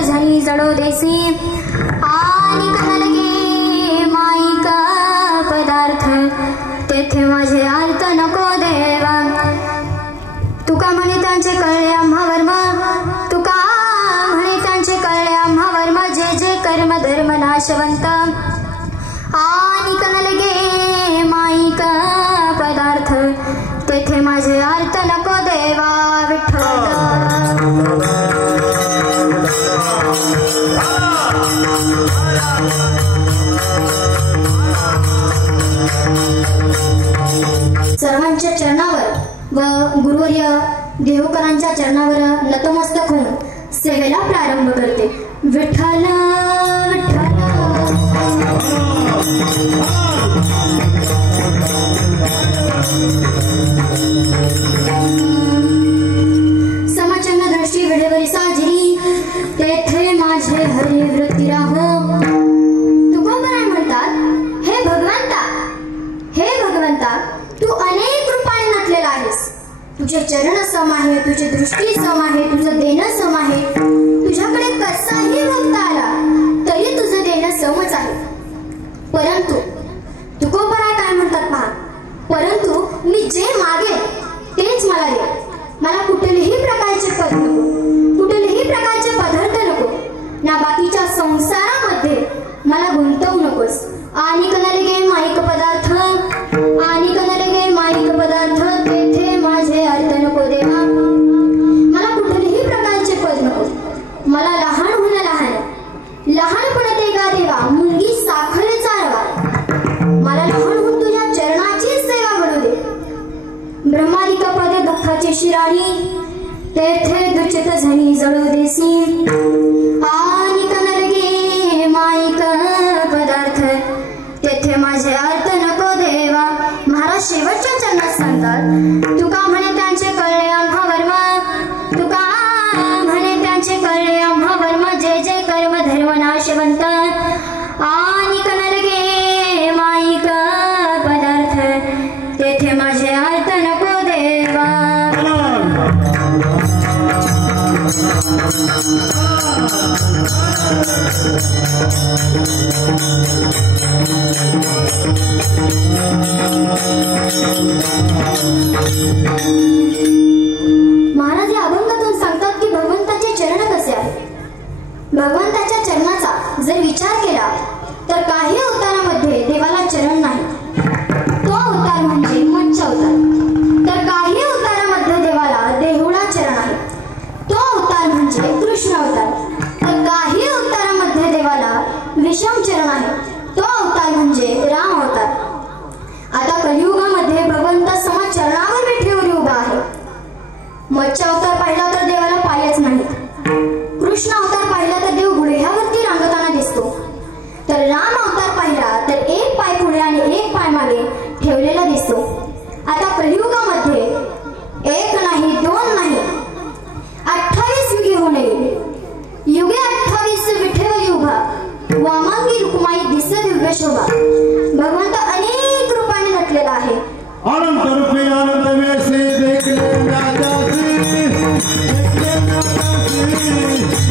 झणी जडो देसी आणि कलगे माईक पदार्थ तेथे माझे अर्थ नको देवा तुका म्हणे त्यांचे कळले आम्हा वर्म तुका म्हणे त्यांचे कळले आम्हा वर्म जे जे कर्म धर्म नाशवंत आणि कलगे माईक पदार्थ तेथे माझे अर्थ नको देवा विठ्ठल सर्वांच्या चरणावर व गुरुवर्य देवकरांच्या चरणावर नतमस्तक होऊन सेवेला प्रारंभ करते. विठ्ठल विठ्ठल समचन्न दृष्टी वेळेवरी साजरी तेथे माझे हरी वृत्ती राहो. तुकोबराय म्हणतात, हे भगवंता तू अनेक रूपाने नटलेला आहेस. तुझे चरण सम आहे, तुझी दृष्टी सम आहे, तुझं देणं सम आहे. तुझ्याकडे कसाही भक्त आला तरी तुझं देणं समच आहे. परंतु तुकोबराय काय म्हणतात पहा, परंतु मी जे मागेन तेच मला दे. मला कुठलेही प्रकारचे पद नको, कुठलेही प्रकारचे पदार्थ नको, ना बाकीच्या संसारामध्ये मला गुंतवू नकोस. आणि कनलगे माईक पदार्थ, आणि कनलगे माईक पदार्थ तेथे माझे अर्थ नको देवा. मला कुठलेही प्रकारचे पद नको. मला लहान होणं लहानपण ते गा देवा मुलगी साखरेचा रवा. मला लहान होऊन तुझ्या चरणाची सेवा घडू दे. ब्रह्मादिक पदे दुःखाची शिराणी तेथे दुचित झणी जळू देसी आणि कनलगे माईक पदार्थ तेथे माझे अर्थ नको देवा. महाराज शेवटच्या चरणात सांगतात, तुका म्हणे त्यांचे कळले आम्हा वर्म, तुका म्हणे त्यांचे कळले आम्हा वर्म जे जे कर्म धर्म नाशवंत आणि कनलगे माईक पदार्थ तेथे माझे अर्थ नको देवा. महाराज या अभंगातून सांगतात की भगवंताचे चरण कसे आहे. भगवंताच्या चरणाचा जर विचार केला तर काही अवतारामध्ये देवाला चरण नाही. तो अवतार म्हणजे मत्स्य अवतार. तर काही अवतारामध्ये देवाला देहुळा चरण आहे. तो अवतार म्हणजे कृष्ण अवतार. तर काही अवतारामध्ये देवाला विषम चरण आहे. तो अवतार म्हणजे राम अवतार. आता कलियुगामध्ये भगवंत सम चरणावर विठेवर उभा आहे. मत्स्य अवतार पाहिला तर देवाला पायच नाहीत. कृष्ण अवतार पाहिला तर देव गुढग्यावरती रांगताना दिसतो. तर राम अवतार पाहिला तर एक पाय पुढे आणि एक पाय मागे ठेवलेला दिसतो. आता कलियुगामध्ये एक नाही, दोन नाही, 28 युगे होणे. युगे 28 विठेवर उभा वामांगी रुक्माई दिस दिव्य शोभा. भगवंत अनेक रूपाने नटलेला आहे. अनंत रूपी अनंत वेसे देखले राजासी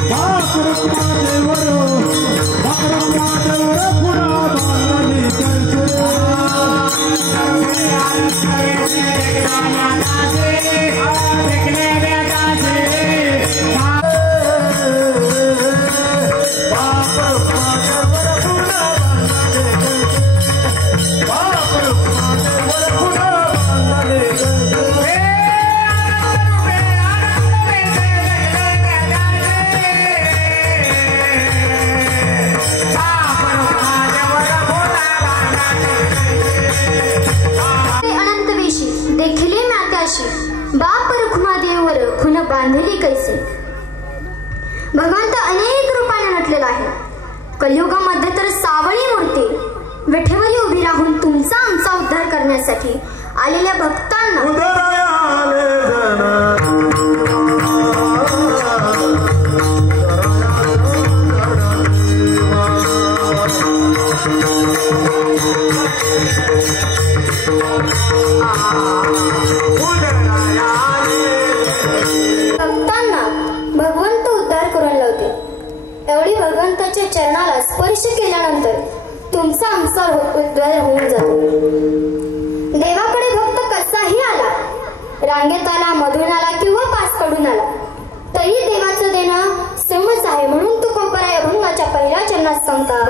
बाप रुक्मा देवरो पुरा बांधली करते. बाप रुक्मा देवर खुन बांधली कैसे. भगवंत अनेक रूपाने नटलेला आहे. कलियुगामध्ये तर सावळी मूर्ती विठेवरी उभी राहून तुमचा आमचा उद्धार करण्यासाठी आलेल्या भक्तांना भगवंत उद्धार करून लावते. तुमचा आमचा उद्धार होऊन जातो. देवाकडे भक्त कसाही आला, रांगेत आला, मधून आला किंवा पास कडून आला, तरी देवाचं देणं समच आहे. म्हणून तुकोबराय अभंगाच्या पहिल्या चरणात सांगतात,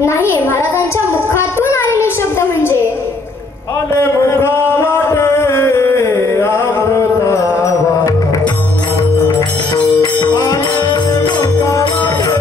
नाही, महाराजांच्या मुखातून आलेले शब्द म्हणजे आले मुखावाटे अमृतावा, आले मुखावाटे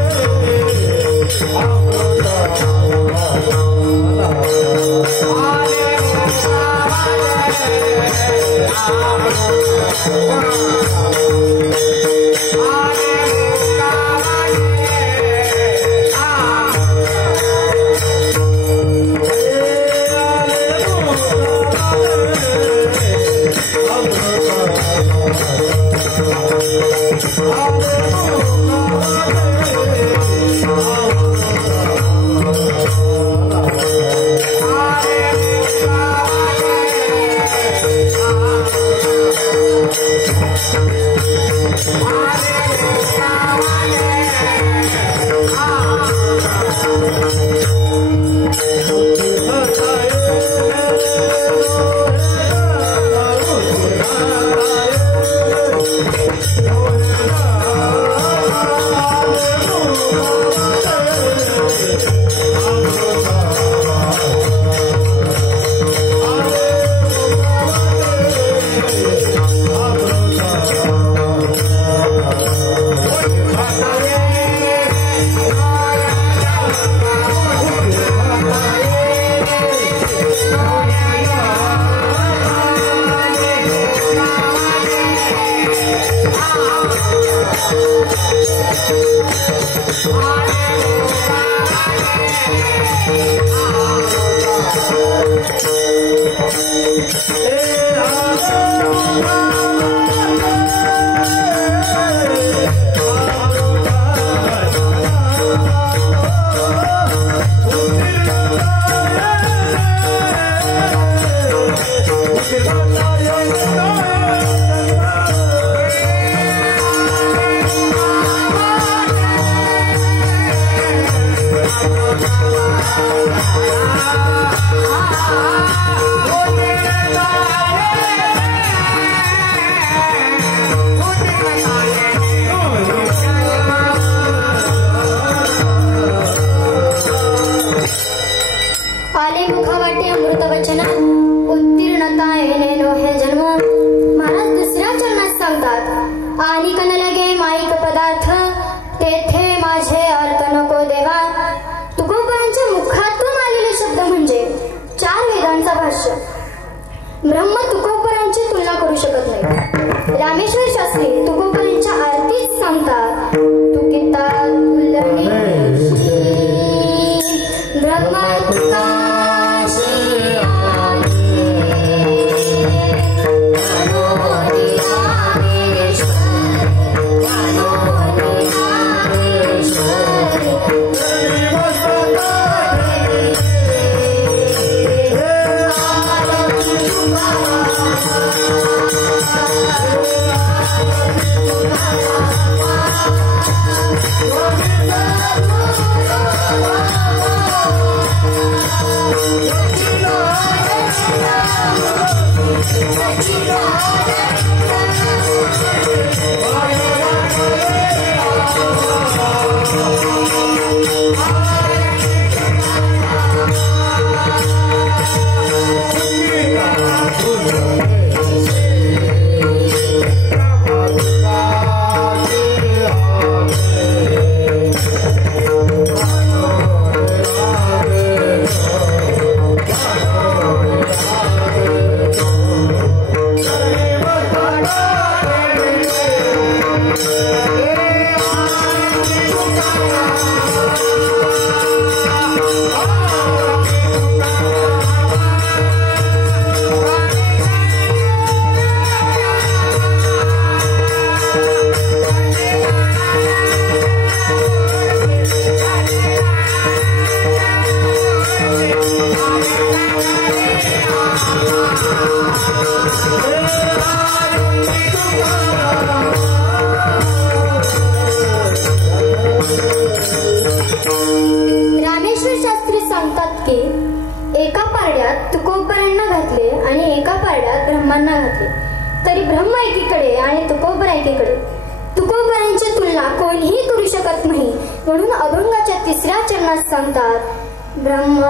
ब्रह्म तुकोबरांची तुलना करू शकत नाही. रामेश्वर शास्त्री तुकोबरांच्या आरतीच सांगतात, तुकिता तुलनी ब्रह्म तुकाशी तरी ब्रह्म एकीकडे आणि तुकोबर एकीकडे. तुकोबरांची तुलना कोणीही करू शकत नाही, म्हणून अभंगाच्या 3ऱ्या चरणात सांगतात, ब्रह्म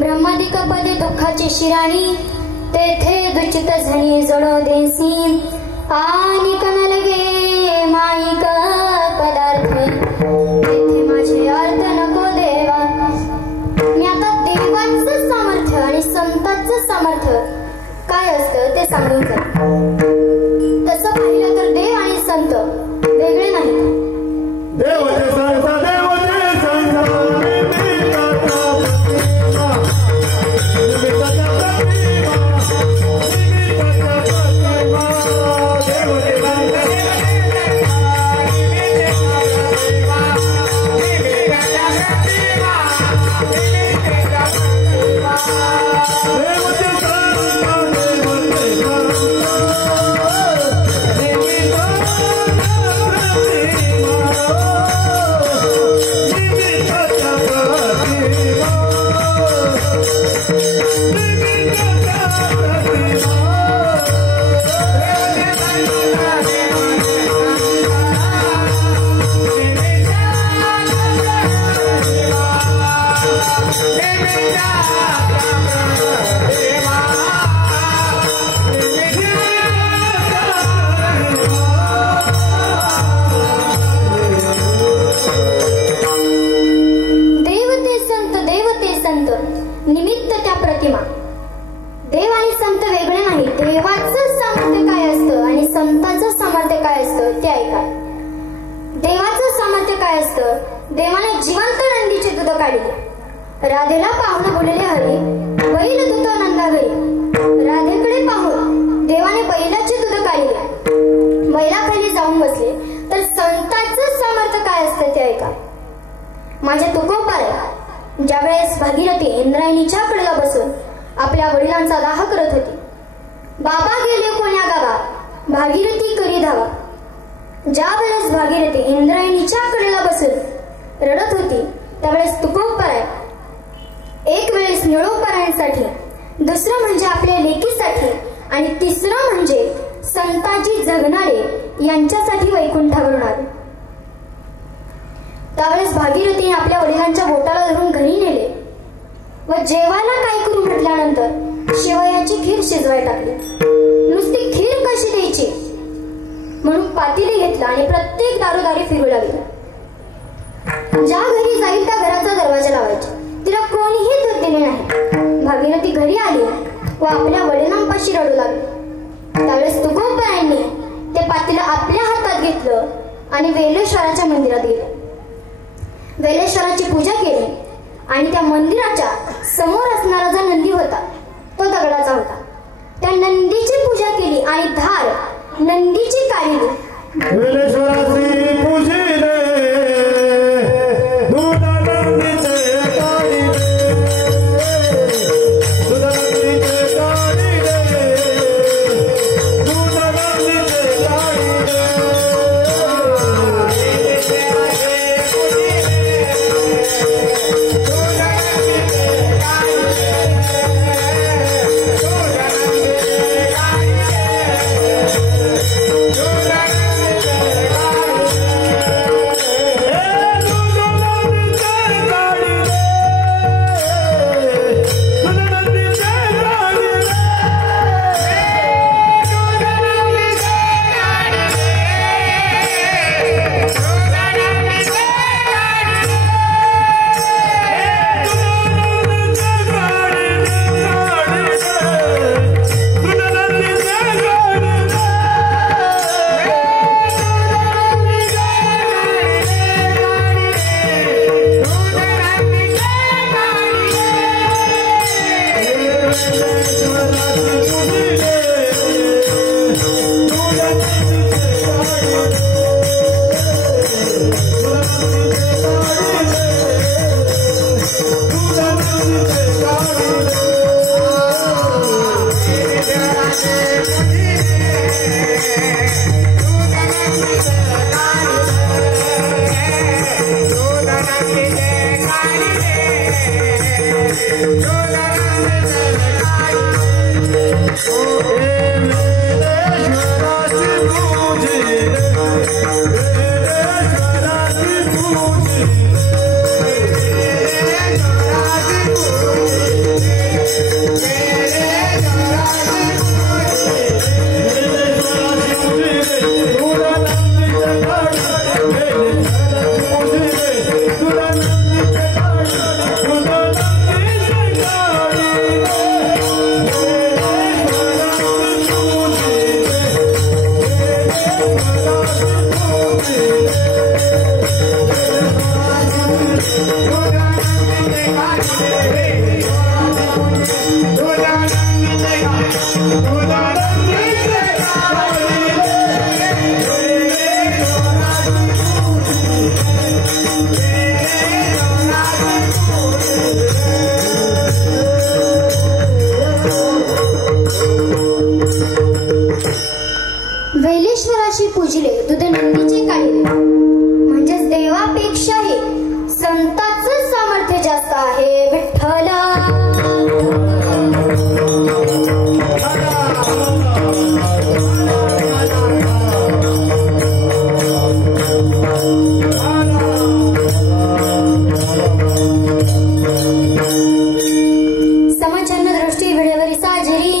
ब्रह्मादिकपदे दुःखाची शिराणी तेथे दुचित झणी जडो देसी आणि कनलगे माईक पदार्थ तेथे माझे अर्थ नको देवा. मी आता देवाचं सामर्थ्य आणि संतांचं सामर्थ्य काय असतं ते सांगून जाईल. तसं पाहिलं तर देव आणि संत वेगळे नाहीत. निमित्त त्या प्रतिमा. देव आणि संत वेगळे नाही. देवाचं सामर्थ्य काय असतं आणि संतांचं सामर्थ्य काय असतं ते ऐका. देवाचं सामर्थ्य काय असतं? देवाने जिवंत नंदीचे दूध काढले. राधेला पाहुणं बोलले हरी बैल दूध नंदा घरी. राधेकडे पाहून देवाने बैलाचे दूध काढले. बैलाखाली जाऊन बसले. तर संतांचं सामर्थ्य काय असतं ते ऐका. माझ्या तुकोबाला ज्यावेळेस भागीरथी इंद्रायणीच्या कडेला बसून आपल्या वडिलांचा दाह करत होती. बाबा गेले कोण्या गावा भागीरथी करी धावा. ज्या वेळेस भागीरथी इंद्रायणीच्या कडेला बसून रडत होती त्यावेळेस तुकोबाराय एक वेळेस निळोपरायणसाठी, दुसरं म्हणजे आपल्या लेकीसाठी आणि तिसरं म्हणजे संताजी जगणारे यांच्यासाठी वैकुंठावरून आले. त्यावेळेस भागीरथीने आपल्या वडिलांच्या बोटाला धरून घरी नेले व जेवायला काय करू म्हटल्यानंतर शेवयाची खीर शिजवायला टाकली. नुसती खीर कशी द्यायची म्हणून पातेले घेतला आणि प्रत्येक दारोदारी फिरू लागली. ज्या घरी जाईल त्या घराचा दरवाजा लावायचा. तिला कोणीही दूध दिले नाही. भागीरथी घरी आली व आपल्या वडिलांपाशी रडू लागली. त्यावेळेस तुकोबारायांनी ते पातेलं आपल्या हातात घेतलं आणि वेलेश्वराच्या मंदिरात गेले. वेलेश्वराची पूजा केली आणि त्या मंदिराच्या समोर असणारा जो नंदी होता तो दगडाचा होता. त्या नंदीची पूजा केली आणि धार नंदीची काढली. वेलेश्वराशी पूजले दुध नंदीचे काढले. म्हणजेच देवापेक्षाही संतांचं सामर्थ्य जास्त आहे. विठ्ठला समचंद्र दृष्टी वेळेवरी साजरी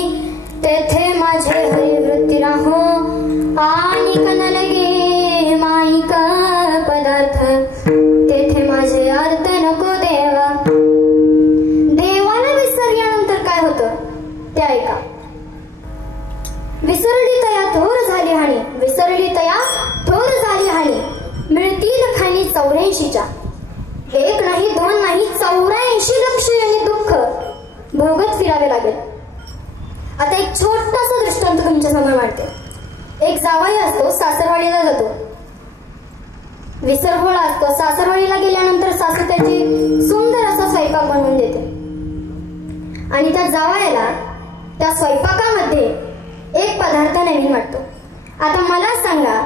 तेथे माझे हरिवृत्ती राहो. आणि कनलगे माईक पदार्थ तेथे माझे अर्थ नको देवा. देवाला विसरल्यानंतर काय होतं ते ऐका. विसरली तया थोर झाली हानी, विसरली तया थोर झाली हानी. मिळतील खाणी 84च्या. एक नाही दोन नाही 84 लक्ष यांनी दुःख भोगत फिरावे लागेल. आता एक छोटासा दृष्टांत तुमच्या समोर मांडते. एक जावई असतो, सासरवाडीला जातो. विसरभोळा असतो. सासरवाडीला गेल्यानंतर सासू त्याची सुंदर असा स्वयंपाक बनवून देते आणि त्या जावयाला त्या स्वयंपाकामध्ये एक पदार्थ नवीन वाटतो. आता मला सांगा,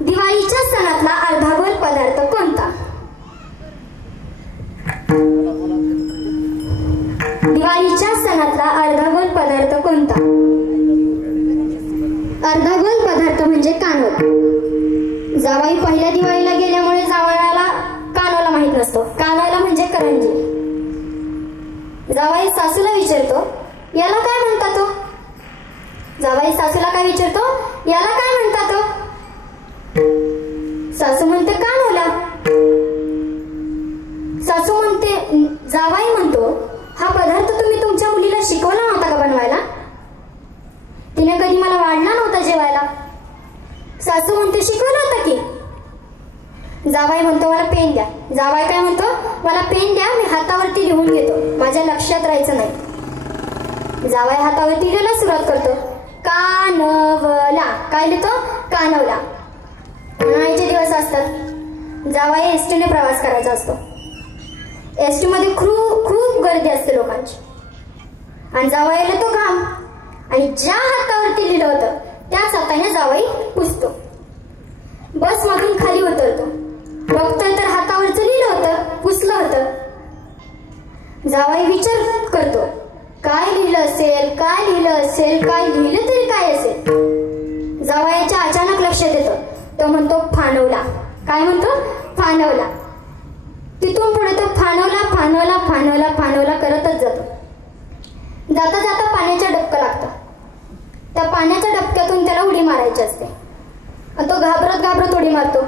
दिवाळीच्या सणातला अर्धागोल पदार्थ कोणता? दिवाळीच्या सणातला अर्धागोल पदार्थ कोणता? अर्धागोल पदार्थ म्हणजे कानोला. जावाई पहिल्या दिवाळीला गेल्यामुळे जावयाला कानोला माहित नसतो. कानोला म्हणजे करंजी. जावाई सासूला विचारतो, याला काय म्हणतात? जावाई सासूला काय विचारतो, याला काय म्हणतात? सासू म्हणते कानोला. सासू म्हणते, जावाई म्हणतो, हा पदार्थ तुम्ही तुमच्या मुलीला शिकवला नव्हता का बनवायला? तिने कधी मला वाढला नव्हता जेवायला. सासू म्हणते शिकवलं होतं की. जावाई म्हणतो मला पेन द्या. जावाई काय म्हणतो, मला पेन द्या, मी हातावरती लिहून घेतो, माझ्या लक्षात राहायचं नाही. जावाई हातावरती लिहायला सुरुवात करतो. कानवला. काय लिहितो? कानवला. उन्हाळ्याचे दिवस असतात. जावाई एसटीने प्रवास करायचा असतो. एसटी मध्ये खूप गर्दी असते लोकांची. आणि जावयाला तो घाम आणि ज्या हातावरती लिहिलं होतं त्याच हाताने जावई पुसतो. बस मधून खाली उतरतो. बघतोय तर हातावरचं लिहिलं होतं, पुसलं होतं. जावई विचार करतो, काय लिहिलं असेल, काय लिहिलं असेल, काय लिहिलं तरी काय असेल. जावयाच्या अचानक लक्षात येतं. तो म्हणतो फानवला. काय म्हणतो? फानवला. तिथून पुढे तो फानवला फानवला फानवला फानवला करतच जातो. जाता जाता पाण्याच्या डबकं लागतं. त्या पाण्याच्या डबक्यातून त्याला उडी मारायची असते. तो घाबरत घाबरत उडी मारतो.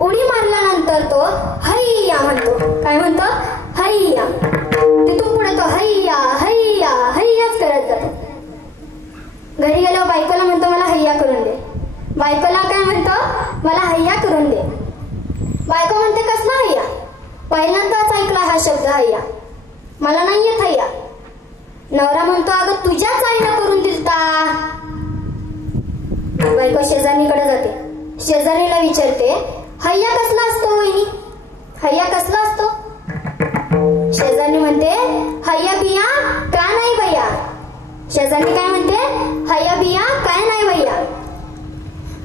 उडी मारल्यानंतर तो हैया म्हणतो. काय म्हणतो? हैया. तिथून पुढे तो हैया हैया हैयाच करत जातो. घरी गेल्यावर बायकोला म्हणतो मला हैया करून दे. बायकोला काय म्हणतो? मला हैया करून दे. बायको म्हणते कसला हैया? पहिल्यांदाच ऐकला हा शब्द हैया, मला नाही येत हैया. नवरा म्हणतो अगं तुझ्याच आईला करून दिलता. बायको शेजारणीकडे जाते. शेजारीला विचारते, हैया कसला असतो वहिनी? हैया कसला असतो? शेजारणी म्हणते, हैया बिया का नाही भैया. शेजारणी काय म्हणते? हैया बिया काय नाही भैया.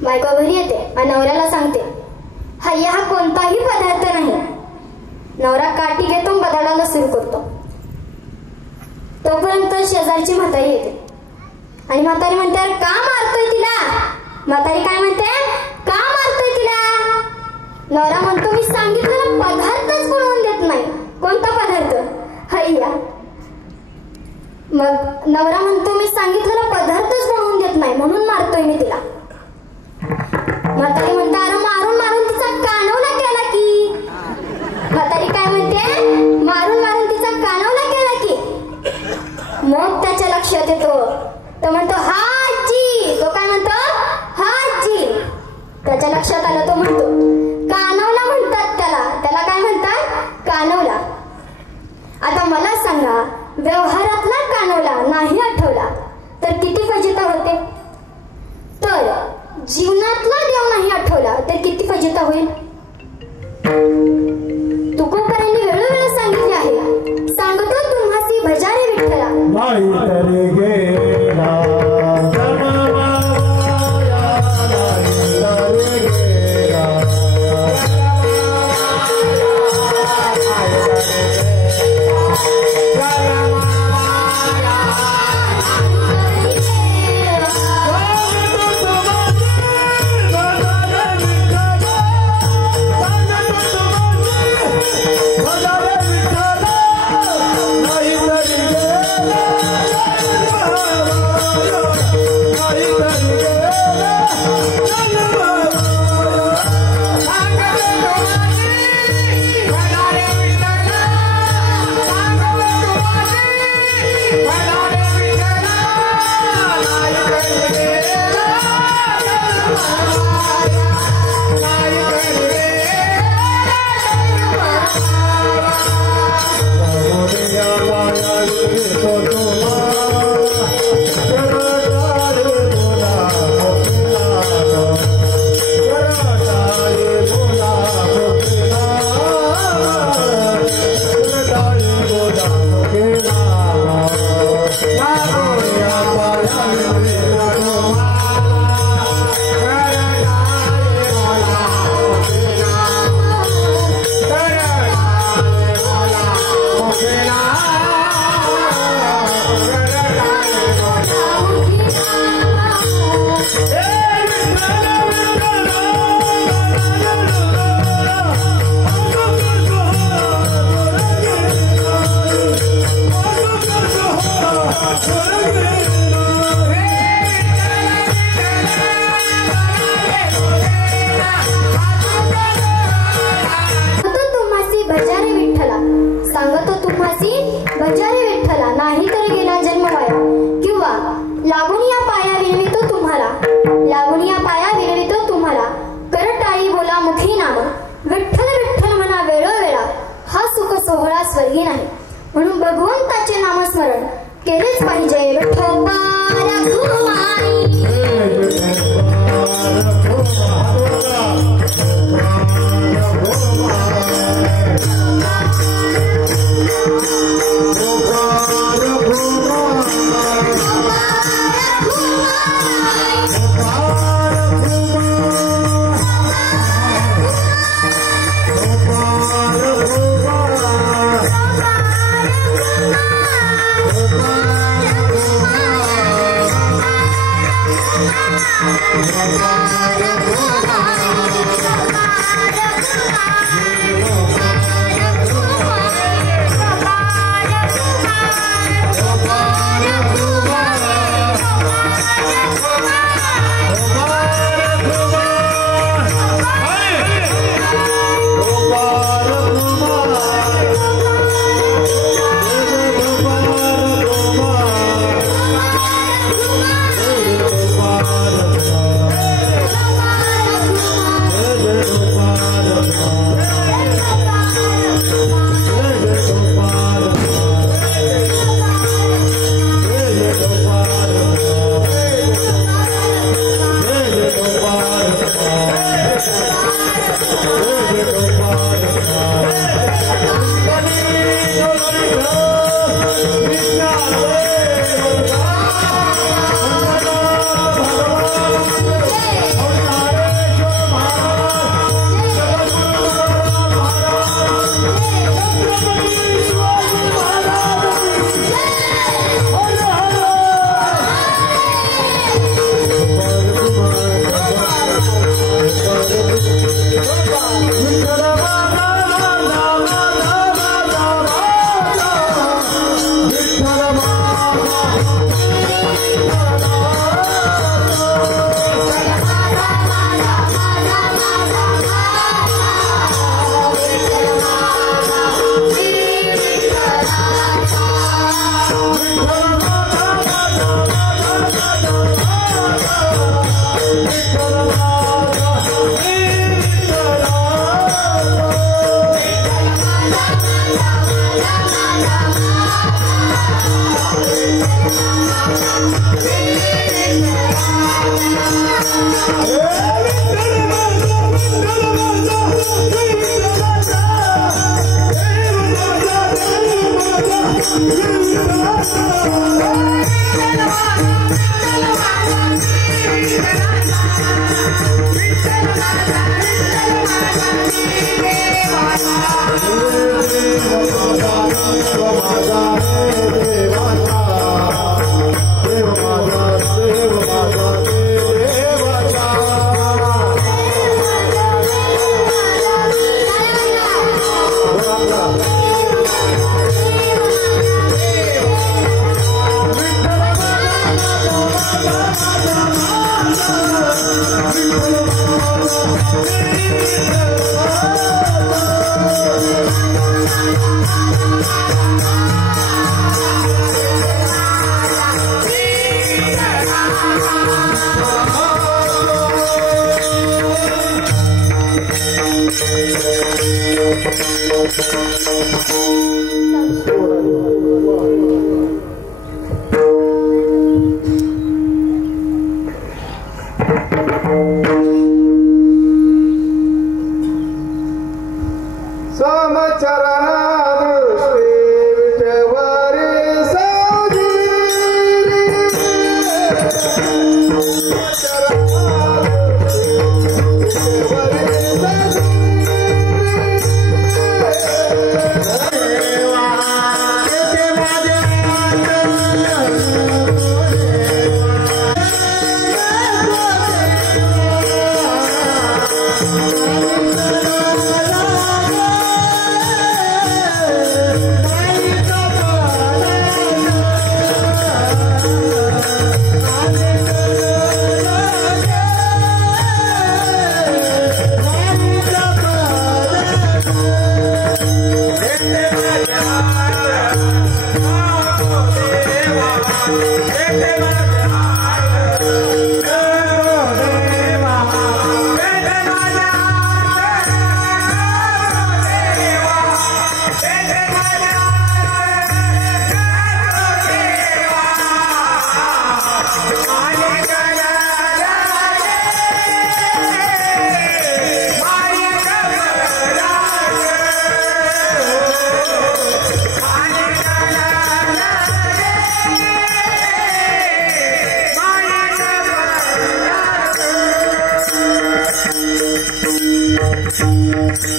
बायको घरी येते आणि नवऱ्याला सांगते, हैया हा कोणताही पदार्थ नाही. नवरा काठी घेतो बदाडाला सुरू करतो. तोपर्यंत शेजारची म्हातारी येते आणि म्हातारी म्हणते, का मारतोय तिला? म्हातारी काय म्हणते, का मारतोय तिला? नवरा म्हणतो, मी सांगितलेला पदार्थच बनवून देत नाही. कोणता पदार्थ? हैया. मग नवरा म्हणतो, मी सांगितलेला पदार्थच बनवून देत नाही म्हणून मारतोय मी तिला. म्हातारी म्हणते, अरे मारून मारून तिचा कानवला केला की. म्हातारी काय म्हणते, मारून मारून तिचा कानवला केला की. मग त्याच्या लक्षात येतो. तो म्हणतो हाजी. तो काय म्हणतो? हाजी. त्याच्या लक्षात आलं. तो म्हणतो कानवला म्हणतात त्याला. त्याला काय म्हणतात? कानवला. आता मला सांगा, व्यवहारातला कानवला नाही आठवला तर किती फजिता होते? तर जीवनातला देव नाही आठवला तर किती फजिता होईल? तुकोबारांनी वेळोवेळी सांगितले आहे, सांगतो तुम्हासी भजारे विठ्ठला. माई तरी गेला समचरण दृष्टी आजचं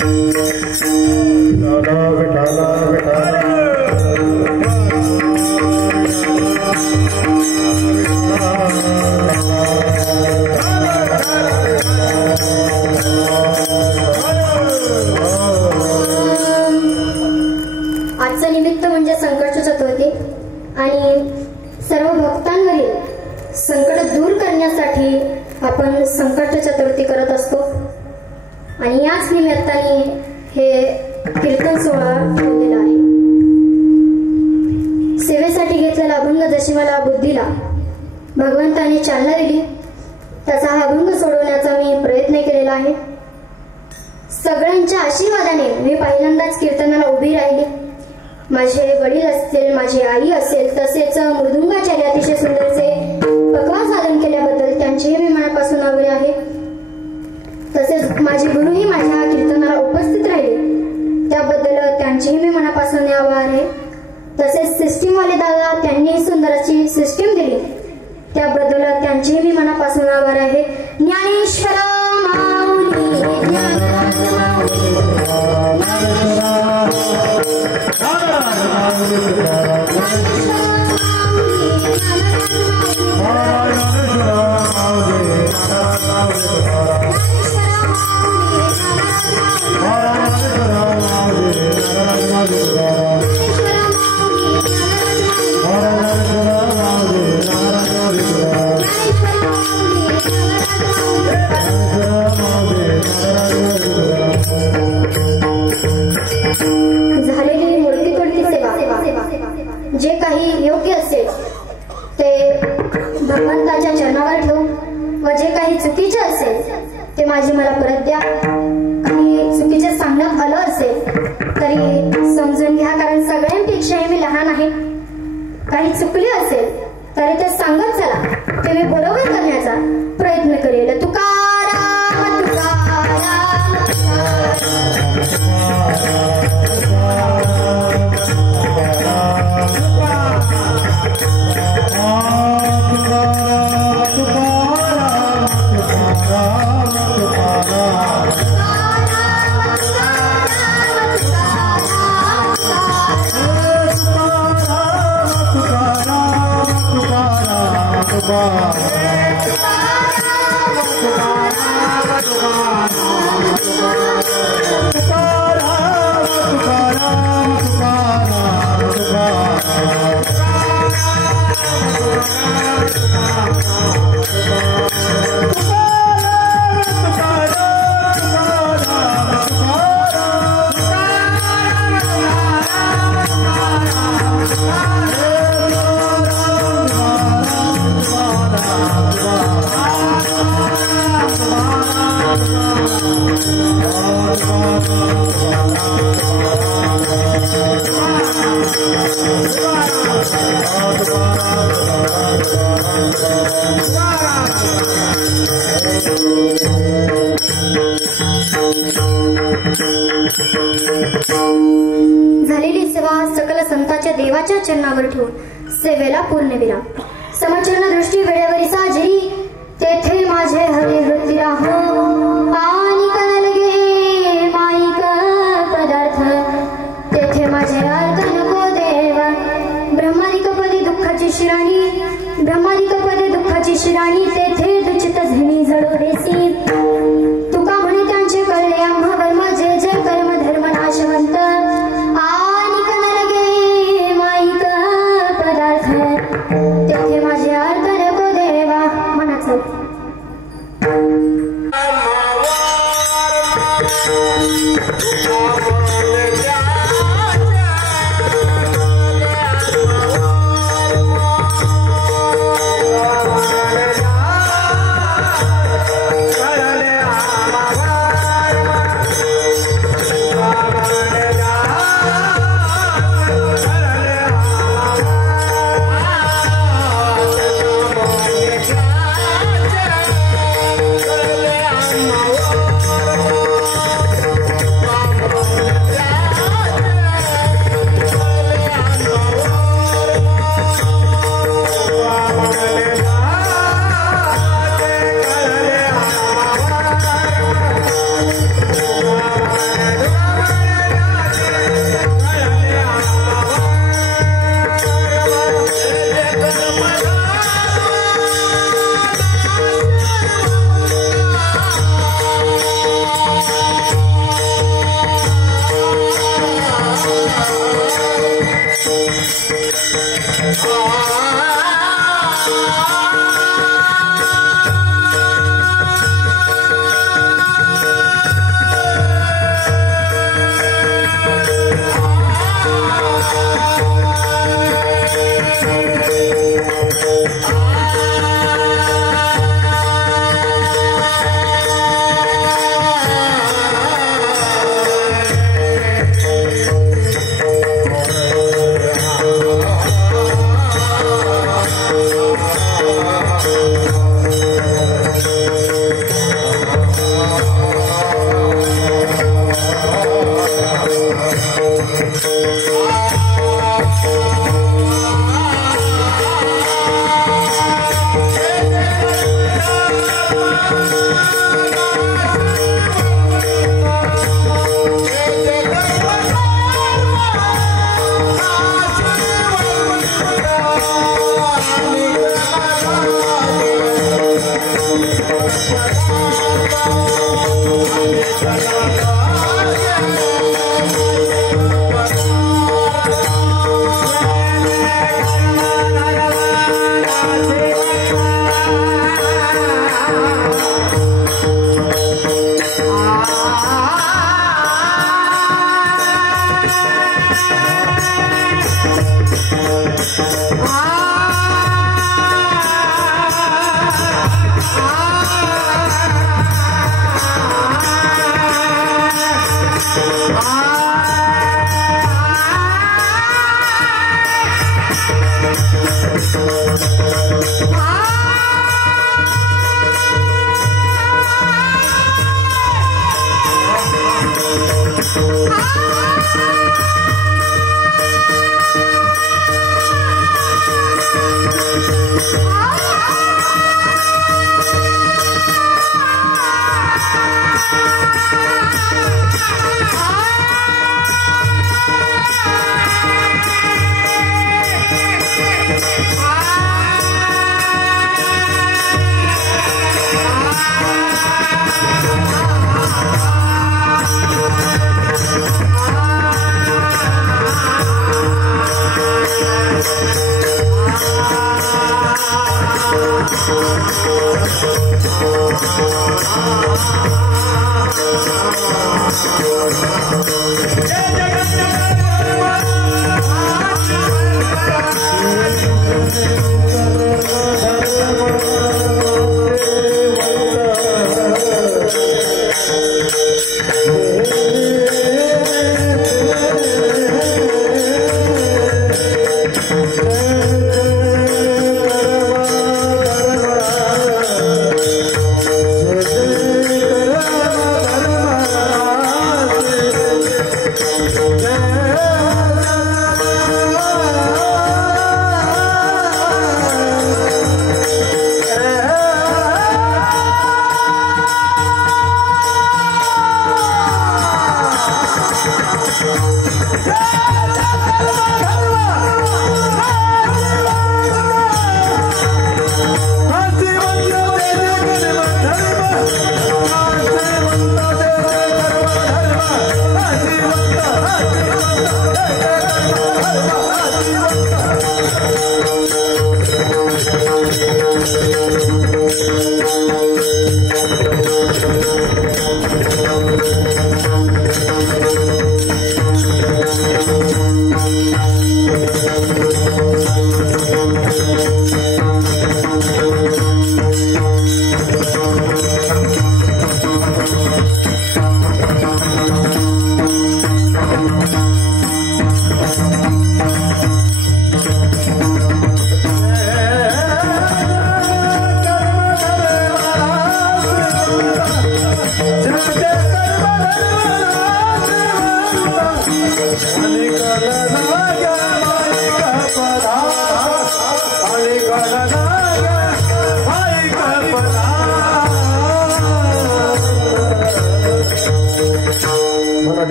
निमित्त म्हणजे संकट चतुर्थी आणि सर्व भक्तांवरील संकट दूर करण्यासाठी आपण संकट चतुर्थी करत असतो आणि याच निमित्ताने हे कीर्तन सोहळा ठेवलेला आहे. सेवेसाठी घेतलेला अभंग जशी मला बुद्धीला भगवंताने चालना दिली त्याचा हा अभंग सोडवण्याचा मी प्रयत्न केलेला आहे. सगळ्यांच्या आशीर्वादाने मी पहिल्यांदाच कीर्तनाला उभी राहिली. माझे वडील असतील, माझी आई असेल, तसेच मृदुंगाचार्य अतिशय सुंदरचे पकवान साधन केल्याबद्दल त्यांचेही मी मनापासून आभारी आहे. तसेच माझे गुरुही माझ्या कीर्तनाला उपस्थित राहिले त्याबद्दल त्यांचेही मी मनापासून आभार आहे. तसेच सिस्टीमवाले दादा त्यांनी सुंदर अशी सिस्टीम दिली त्याबद्दल त्यांचेही मी मनापासून आभार आहे. ज्ञानेश्वर माऊली ज्ञानराज झालेली मूर्ती तोडती सेवा जे काही योग्य असेल ते भगवंताच्या चरणावर ठेवू व जे काही चुकीचे असेल ते मला परत द्या. काही चुकीचे सांगण्यात आलं असेल तरी समजून घ्या कारण सगळ्यांपेक्षाही मी लहान आहे. काही चुकले असेल तरी ते सांगत चला ते मी बरोबर करण्याचा प्रयत्न करेल. तुकाराम तुकाराम झालेली सेवा सकल संतांच्या देवाच्या चरणावर ठेवून सेवेला पूर्ण विराम. समचरण दृष्टी वेळेवरी साजरी तेथे माझे हरे वृत्ती राह पाणी कलगे माईक पदार्थ तेथे माझे अर्थ नको देव. ब्रह्मादिक पदे दुःखाची शिराणी ब्रह्मादिक पदे दुःखाची शिराणी तेथे दुचित झणी जळू देसी. तुका म्हणे त्यांचे कळले आम्हा कर्म जे जे कर्म धर्म नाशवंत आणि कलगे माईक पदार्थ तेथे माझे अर्थ नको देवा. मनाचं Yeah.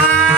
Ah!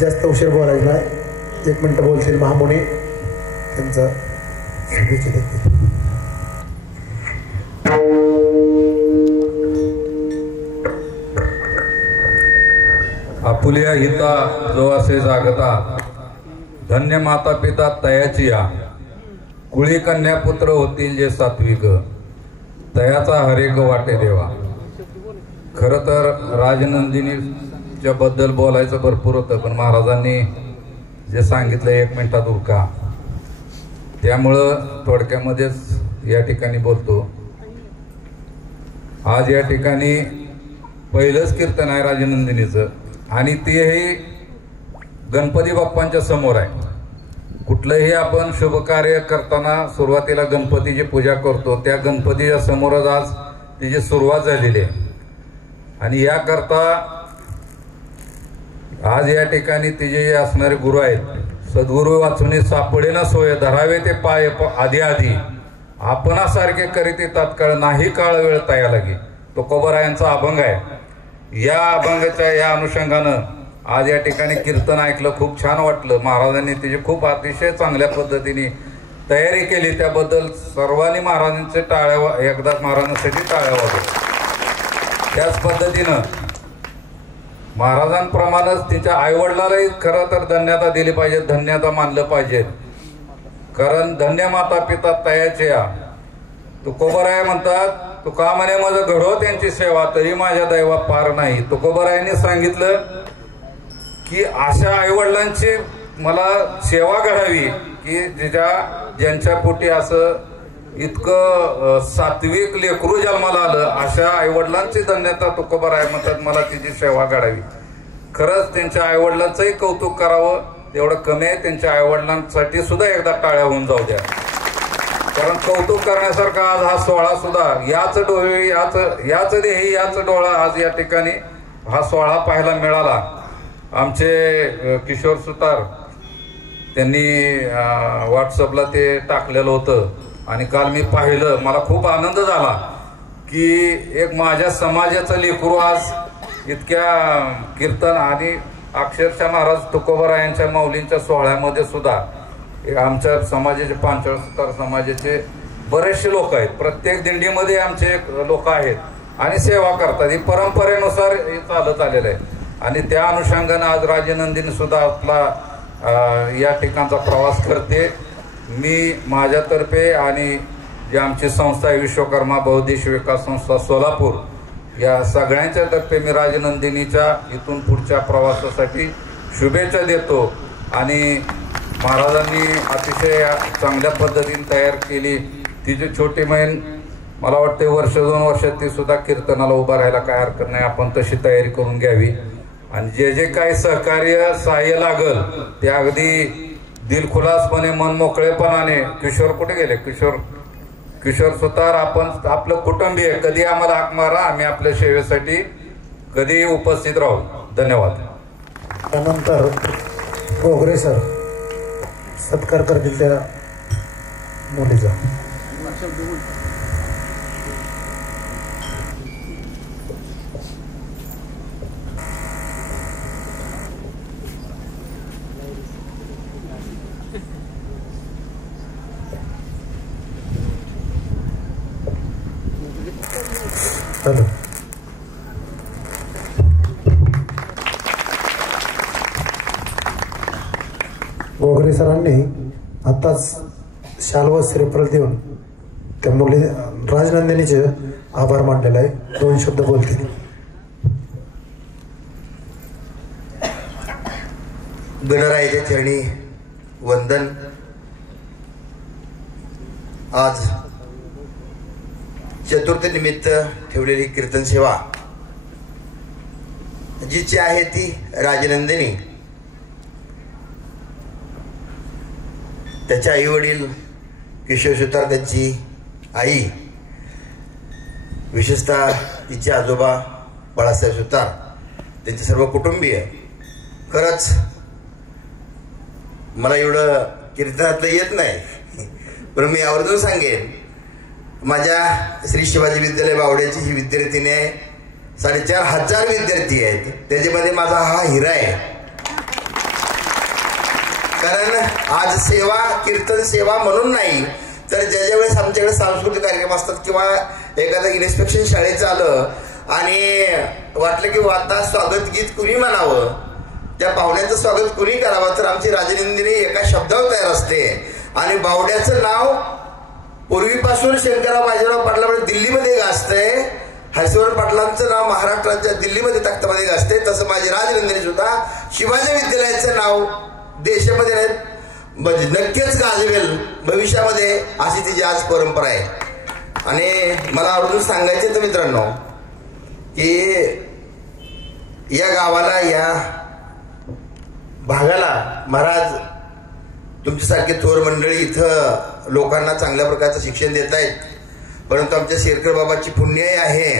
जास्त उशीर बोलायचं नाही. 1 मिनिट बोलतील महामुनी त्यांचा शुभेच्छा देते. आपुल्या हिता जो असे जागता धन्य माता पिता तयाची या कुळी कन्या पुत्र होतील जे सात्विक तयाचा हरेक वाटे देवा. खर तर राजनंदिनीच्या बद्दल बोलायचं भरपूर होतं, पण महाराजांनी जे सांगितलं 1 मिनिटात उरका, त्यामुळं थोडक्यामध्येच या ठिकाणी बोलतो. आज या ठिकाणी पहिलंच कीर्तन आहे राजनंदिनीचं, आणि तेही गणपती बाप्पांच्या समोर आहे. कुठलंही आपण शुभ कार्य करताना सुरुवातीला गणपतीची पूजा करतो, त्या गणपतीच्या समोरच आज तिची सुरुवात झालेली आहे. आणि याकरता आज या ठिकाणी तिचे जे असणारे गुरु आहेत, सद्गुरु वाचून सापडे ना सोय धरावे ते पाय आधी आधी आपणासारखे करीते तात्काळ नाही काळ वेळ तया लागे. तुकोबारायांचा अभंग आहे. या अभंगाच्या या अनुषंगानं आज या ठिकाणी कीर्तन ऐकलं, खूप छान वाटलं. महाराजांनी तिची खूप अतिशय चांगल्या पद्धतीने तयारी केली, त्याबद्दल सर्वांनी महाराजांचे टाळ्या एकदा महाराजांसाठी टाळ्या वाजवल्या. त्याच पद्धतीनं महाराजांप्रमाणेच तिच्या आईवडिलालाही खरं तर धन्यता दिली पाहिजे, धन्यता मानलं पाहिजे. कारण धन्य माता पिता तयाचे या. तुकोबाराय म्हणतात, तुका म्हणे माझं घडो त्यांची सेवा तरी माझ्या दैवा पार नाही. तुकोबारायांनी सांगितलं की अशा आईवडिलांची मला सेवा घडावी की ज्यांच्या पोटी असं इतकं सात्विक लेकरू जन्माला आलं, अशा आईवडिलांची धन्यता तुकोबाराय म्हणतात मला तिची सेवा घडावी. खरंच त्यांच्या आईवडिलांचंही कौतुक करावं, तेवढं कमी आहे. त्यांच्या आईवडिलांसाठी सुद्धा एकदा टाळ्या होऊन जाऊ द्या. कारण कौतुक करण्यासारखा आज हा सोहळा सुद्धा याच डोळे याच देही याच डोळा आज या ठिकाणी हा सोहळा पाहायला मिळाला. आमचे किशोर सुतार त्यांनी व्हॉट्सअपला ते टाकलेलं होतं आणि काल मी पाहिलं, मला खूप आनंद झाला की एक माझ्या समाजाचं लेकरू आज इतक्या कीर्तन आणि अक्षरशः महाराज तुकोबारायांच्या माऊलींच्या सोहळ्यामध्ये सुद्धा आमच्या समाजाचे पांचाळ सुतार समाजाचे बरेचसे लोक आहेत. प्रत्येक दिंडीमध्ये आमचे लोक आहेत आणि सेवा करतात. ही परंपरेनुसार हे चालत आलेलं आहे. आणि त्या अनुषंगाने आज राजनंदिनी सुद्धा आपला या ठिकाणचा प्रवास करते. मी माझ्यातर्फे आणि जी आमची संस्था आहे विश्वकर्मा बौद्धिश विकास संस्था सोलापूर, या सगळ्यांच्या तर्फे मी राजनंदिनीच्या इथून पुढच्या प्रवासासाठी शुभेच्छा देतो. आणि महाराजांनी अतिशय चांगल्या पद्धतीने तयार केली. तिची छोटी बहीण मला वाटते 1-2 वर्षात ती सुद्धा कीर्तनाला उभा राहायला काय हरकत नाही. आपण तशी तयारी करून घ्यावी. आणि जे जे काही सहकार्य सहाय्य लागल ते अगदी दिलखुलासपणे मन मोकळेपणाने. किशोर कुठे गेले? किशोर किशोर सुतार आपण आपलं कुटुंबीय, कधी आम्हाला हाक मारा, आम्ही आपल्या सेवेसाठी कधी उपस्थित राहू. धन्यवाद. त्यानंतर गोगरे सर सत्कार करतील त्या मुलीचा. हॅलो. गोगरे सरांनी आताच शाल व श्रीफळ देऊन त्या मुली राजनंदिनीचे आभार मानलेले आहे. 2 शब्द बोलतील. गणरायाच्या चरणी वंदन. आज चतुर्थी निमित्त ठेवलेली कीर्तन सेवा जिची आहे ती राजनंदिनी, त्याच्या आई वडील किशोर सुतार, त्यांची आई, विशेषतः तिचे आजोबा बाळासाहेब सुतार, त्यांचे सर्व कुटुंबीय. खरंच मला एवढं कीर्तनातलं येत नाही, पण मी आवर्जून सांगेन, माझ्या श्री शिवाजी विद्यालय बावड्याची ही विद्यार्थिनी आहे. 4,500 विद्यार्थी आहेत, त्याच्यामध्ये माझा हा हिरा आहे. कारण आज सेवा कीर्तन सेवा म्हणून नाही, तर ज्या वेळेस आमच्याकडे सांस्कृतिक कार्यक्रम असतात किंवा एखादं इन्स्पेक्शन शाळेचं आलं आणि वाटलं की आता स्वागत गीत कुणी म्हणावं, त्या पाहुण्याचं स्वागत कुणी करावं, तर आमची राजनंदिनी एका शब्दावर तयार असते. आणि बावड्याचं नाव पूर्वीपासून शंकरराव बाजीराव पाटलांकडे दिल्लीमध्ये गाजतंय. हर्षवर्धन पाटलांचं नाव महाराष्ट्राच्या दिल्लीमध्ये तख्तामध्ये गाजतंय. तसं माझी राजनंदिनी सुद्धा शिवाजी विद्यालयाचं नाव देशामध्ये नक्कीच गाजवेल भविष्यामध्ये, अशी तिची आज परंपरा आहे. आणि मला आवडून सांगायचे तर मित्रांनो की या गावाला, या भागाला महाराज तुमच्यासारखे थोर मंडळी इथं लोकांना चांगल्या प्रकारचं शिक्षण देत आहेत. परंतु आमच्या शेरकर बाबाची पुण्याई आहे.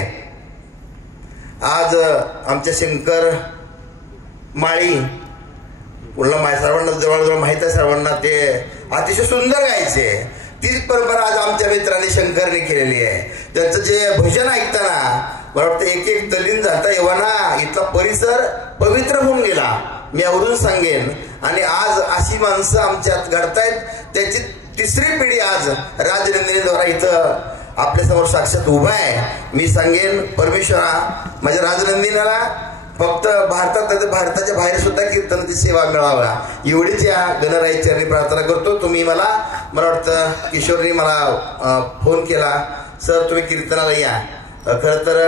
आज आमच्या शंकर माळी पुन्हा सर्वांना जवळजवळ माहीत आहे, सर्वांना ते अतिशय सुंदर गायचे. तीच परंपरा आज आमच्या मित्रांनी शंकरने केलेली आहे. त्यांचं जे भजन ऐकताना मला वाटतं एक तल्लीन जाता येवाना इथला परिसर पवित्र होऊन गेला, मी आवरून सांगेन. आणि आज अशी माणसं आमच्यात घडतायत, त्याची 3री पिढी आज राजनंदिनीद्वारा इथं आपल्यासमोर साक्षात उभा आहे. मी सांगेन, परमेश्वरा माझ्या राजनंदिनीला फक्त भारताच्या बाहेर सुद्धा कीर्तनाची सेवा मिळावा, एवढीच या गणरायाची प्रार्थना करतो. तुम्ही मला वाटतं किशोरनी मला फोन केला, सर तुम्ही कीर्तनाला या. खरं तर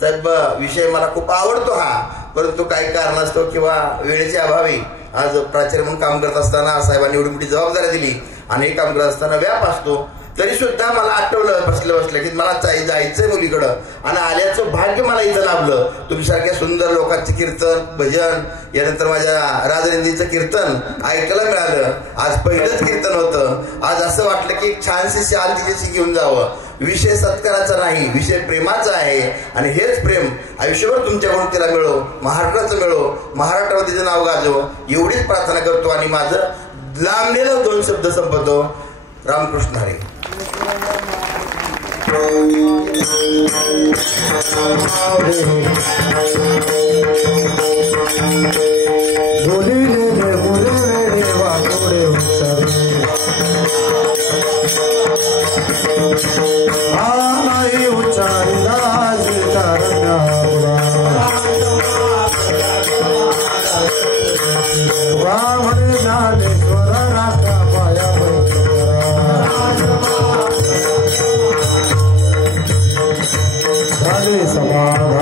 साहेब विषय मला खूप आवडतो हा, परंतु काही कारणास्तव किंवा वेळेच्या अभावी आज प्राचार्य म्हणून काम करत असताना साहेबांनी एवढी मोठी जबाबदारी दिली आणि हे काम करत असताना व्याप असतो. तरी सुद्धा मला आठवलं बसलं की मला जायचंय मुलीकडं, आणि आल्याचं भाग्य मला इथं लाभलं. तुमच्यासारख्या सुंदर लोकांचे कीर्तन भजन, यानंतर माझ्या राजनंदीचं कीर्तन ऐकायला मिळालं. आज पहिलंच कीर्तन होतं. आज असं वाटलं की एक छानशी शाल तिच्याशी घेऊन जावं. विषय सत्काराचा नाही, विषय प्रेमाचा आहे. आणि हेच प्रेम आयुष्यभर तुमच्याकडून तिला मिळो, महाराष्ट्राचं मिळो, महाराष्ट्रावर तिचं नाव गाजो, एवढीच प्रार्थना करतो. आणि माझं लांबलेलं 2 शब्द संपवतो. रामकृष्ण हरी. समाधान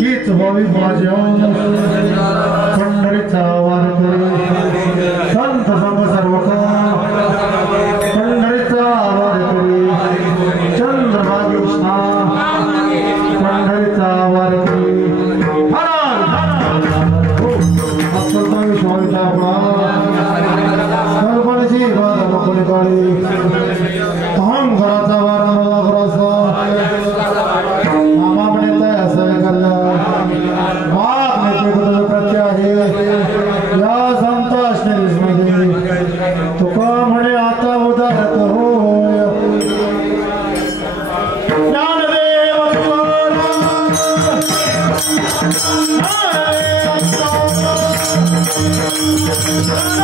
हीच व्हावी माझ्या पंढरीचा वारकरी संत संग सर्वकाळ पंढरीचा वारकरी चंद्रभागी कृष्णा पंढरीचा वारकरी कल्पनेची बाधा काळी अहंकाराचा वारा मला भरोसा मामा म्हणे असं कल्ला माग प्रत्याहे तुकाराम